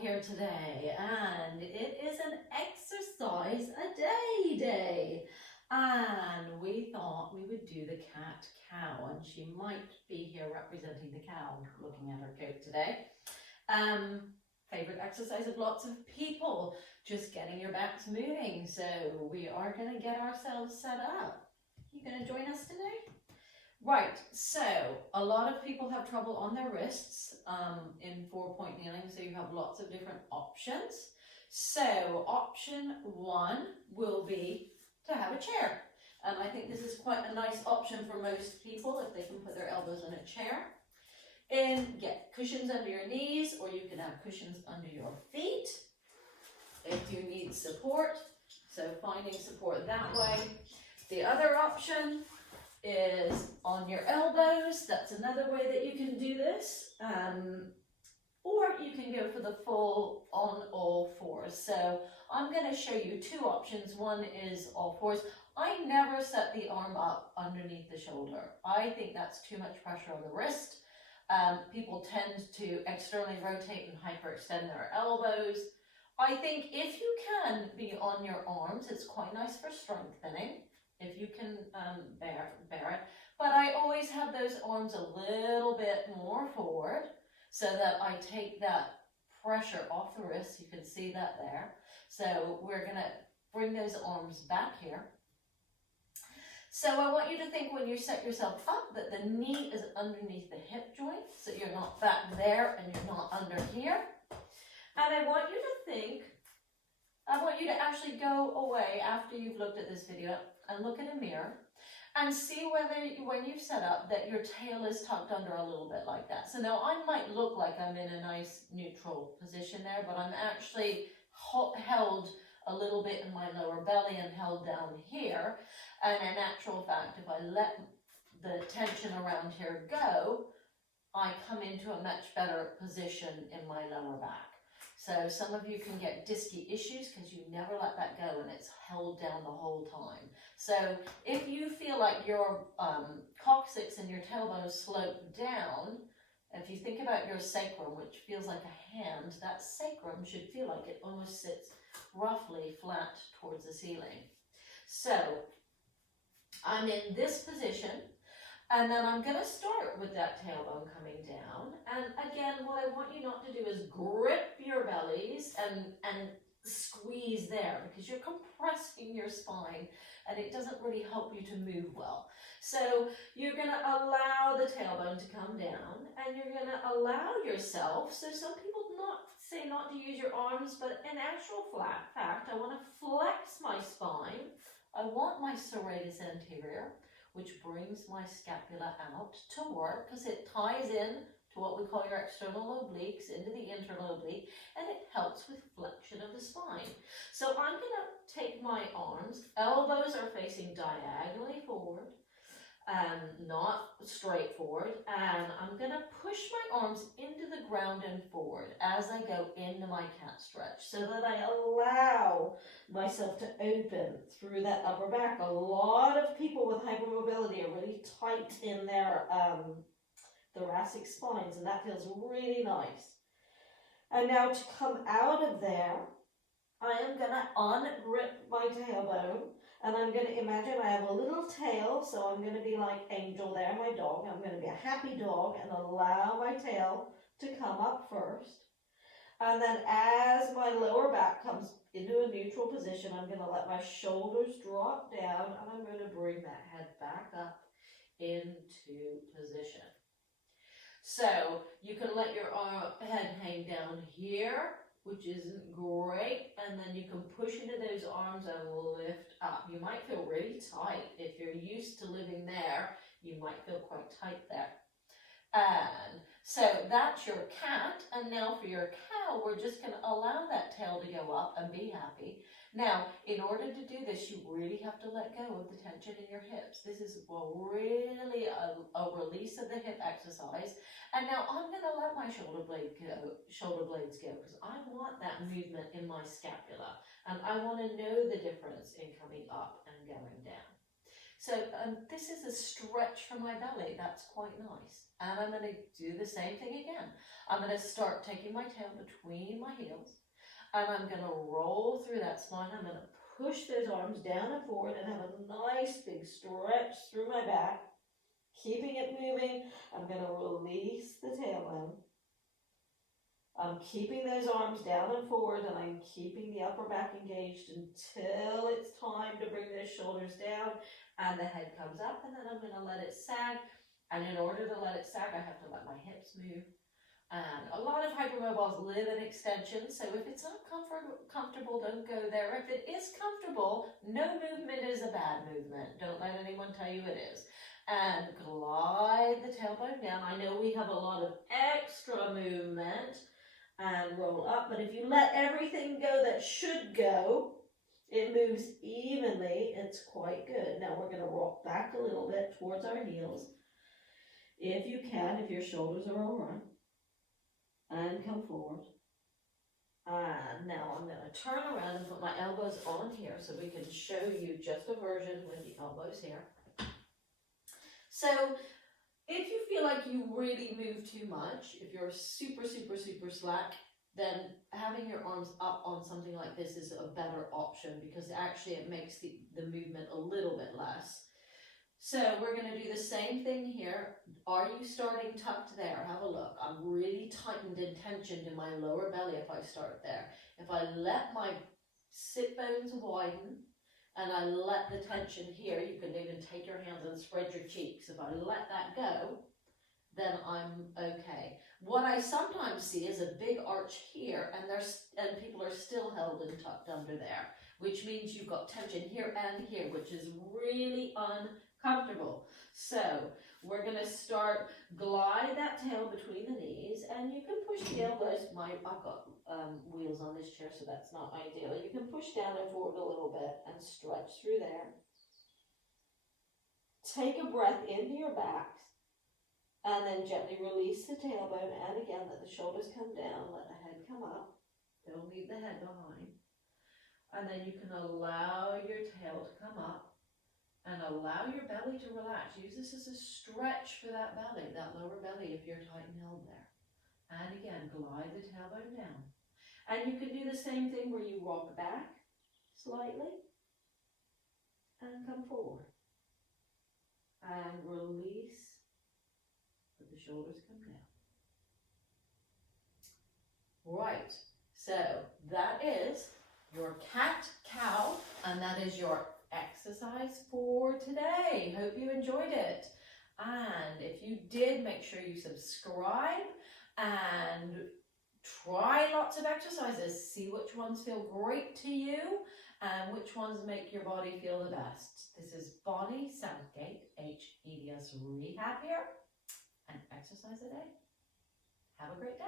here today, and it is an exercise a day. And we thought we would do the cat-cow, and she might be here representing the cow, looking at her coat today. Favorite exercise of lots of people, just getting your backs moving. So we are going to get ourselves set up. You going to join us today? Right, so a lot of people have trouble on their wrists in 4-point kneeling, so you have lots of different options. So option one will be to have a chair. And I think this is quite a nice option for most people if they can put their elbows in a chair. And get cushions under your knees, or you can have cushions under your feet if you need support. So finding support that way. The other option is on your elbows. That's another way that you can do this. Or you can go for the full on all fours. So I'm going to show you two options. One is all fours. I never set the arm up underneath the shoulder. I think that's too much pressure on the wrist. People tend to externally rotate and hyperextend their elbows. I think if you can be on your arms, it's quite nice for strengthening, if you can bear it. But I always have those arms a little bit more forward so that I take that pressure off the wrist. You can see that there. So we're going to bring those arms back here. So I want you to think when you set yourself up that the knee is underneath the hip joint, so you're not back there and you're not under here. And I want you to actually go away after you've looked at this video and look in a mirror and see whether when you've set up that your tail is tucked under a little bit like that. So now I might look like I'm in a nice neutral position there, but I'm actually held a little bit in my lower belly and held down here. And in actual fact, if I let the tension around here go, I come into a much better position in my lower back. So some of you can get disky issues because you never let that go and it's held down the whole time. So if you feel like your coccyx and your tailbone slope down, if you think about your sacrum, which feels like a hand, that sacrum should feel like it almost sits roughly flat towards the ceiling. So I'm in this position, and then I'm going to start with that tailbone coming down. And again, what I want you not to do is grip your bellies and squeeze there, because you're compressing your spine and it doesn't really help you to move well. So you're going to allow the tailbone to come down, and you're going to allow yourself, so some people say not to use your arms, but in actual fact, I want to flex my spine. I want my serratus anterior, which brings my scapula out to work because it ties in to what we call your external obliques into the internal oblique, and it helps with flexion of the spine. So I'm going to take my arms, elbows are facing diagonally forward, not straight forward, and I'm going to push my arms into the ground and forward as I go into my cat stretch so that I allow myself to open through that upper back. A lot of people with hypermobility are really tight in their thoracic spines, and that feels really nice. And now to come out of there, I am going to ungrip my tailbone. And I'm going to imagine I have a little tail, so I'm going to be like Angel there, my dog. I'm going to be a happy dog and allow my tail to come up first. And then as my lower back comes into a neutral position, I'm going to let my shoulders drop down, and I'm going to bring that head back up into position. So you can let your head hang down here, which isn't great, and then you can push into those arms and lift up. You might feel really tight. If you're used to living there, you might feel quite tight there. And so that's your cat, and now for your cow, we're just going to allow that tail to go up and be happy. Now, in order to do this, you really have to let go of the tension in your hips. This is really a release of the hip exercise. And now I'm going to let my shoulder blades go because I want that movement in my scapula, and I want to know the difference in coming up and going down. So this is a stretch for my belly. That's quite nice. And I'm going to do the same thing again. I'm going to start taking my tail between my heels, and I'm going to roll through that spine. I'm going to push those arms down and forward and have a nice big stretch through my back, keeping it moving. I'm going to release the tailbone. I'm keeping those arms down and forward, and I'm keeping the upper back engaged until it's time to bring those shoulders down and the head comes up, and then I'm going to let it sag. And in order to let it sag, I have to let my hips move. And a lot of hypermobiles live in extension, so if it's not comfortable, don't go there. If it is comfortable, no movement is a bad movement. Don't let anyone tell you it is. And glide the tailbone down. I know we have a lot of extra movement. And roll up, but if you let everything go that should go, it moves evenly. It's quite good. Now we're going to rock back a little bit towards our heels, if you can, if your shoulders are all right, and come forward. And now I'm going to turn around and put my elbows on here so we can show you just a version with the elbows here. So if you feel like you really move too much, if you're super slack, then having your arms up on something like this is a better option, because actually it makes the movement a little bit less. So we're going to do the same thing here. Are you starting tucked there? Have a look. I'm really tightened and tensioned in my lower belly if I start there. If I let my sit bones widen, and I let the tension here, you can even take your hands and spread your cheeks. If I let that go, then I'm okay. What I sometimes see is a big arch here, and people are still held and tucked under there, which means you've got tension here and here, which is really uncomfortable. So we're going to start, glide that tail between the knees, and you can push the elbows. I've got wheels on this chair, so that's not ideal. You can push down and forward a little bit and stretch through there. Take a breath into your back, and then gently release the tailbone, and again let the shoulders come down, let the head come up. Don't leave the head behind. And then you can allow your tail to come up and allow your belly to relax. Use this as a stretch for that belly, that lower belly, if you're tight and held there. And again, glide the tailbone down. And you can do the same thing where you rock back slightly and come forward. And release. Let the shoulders come down. Right, so that is your cat-cow, and that is your exercise for today. Hope you enjoyed it. And if you did, make sure you subscribe and try lots of exercises. See which ones feel great to you and which ones make your body feel the best. This is Bonnie Southgate, hEDS Rehab here, and exercise a day. Have a great day.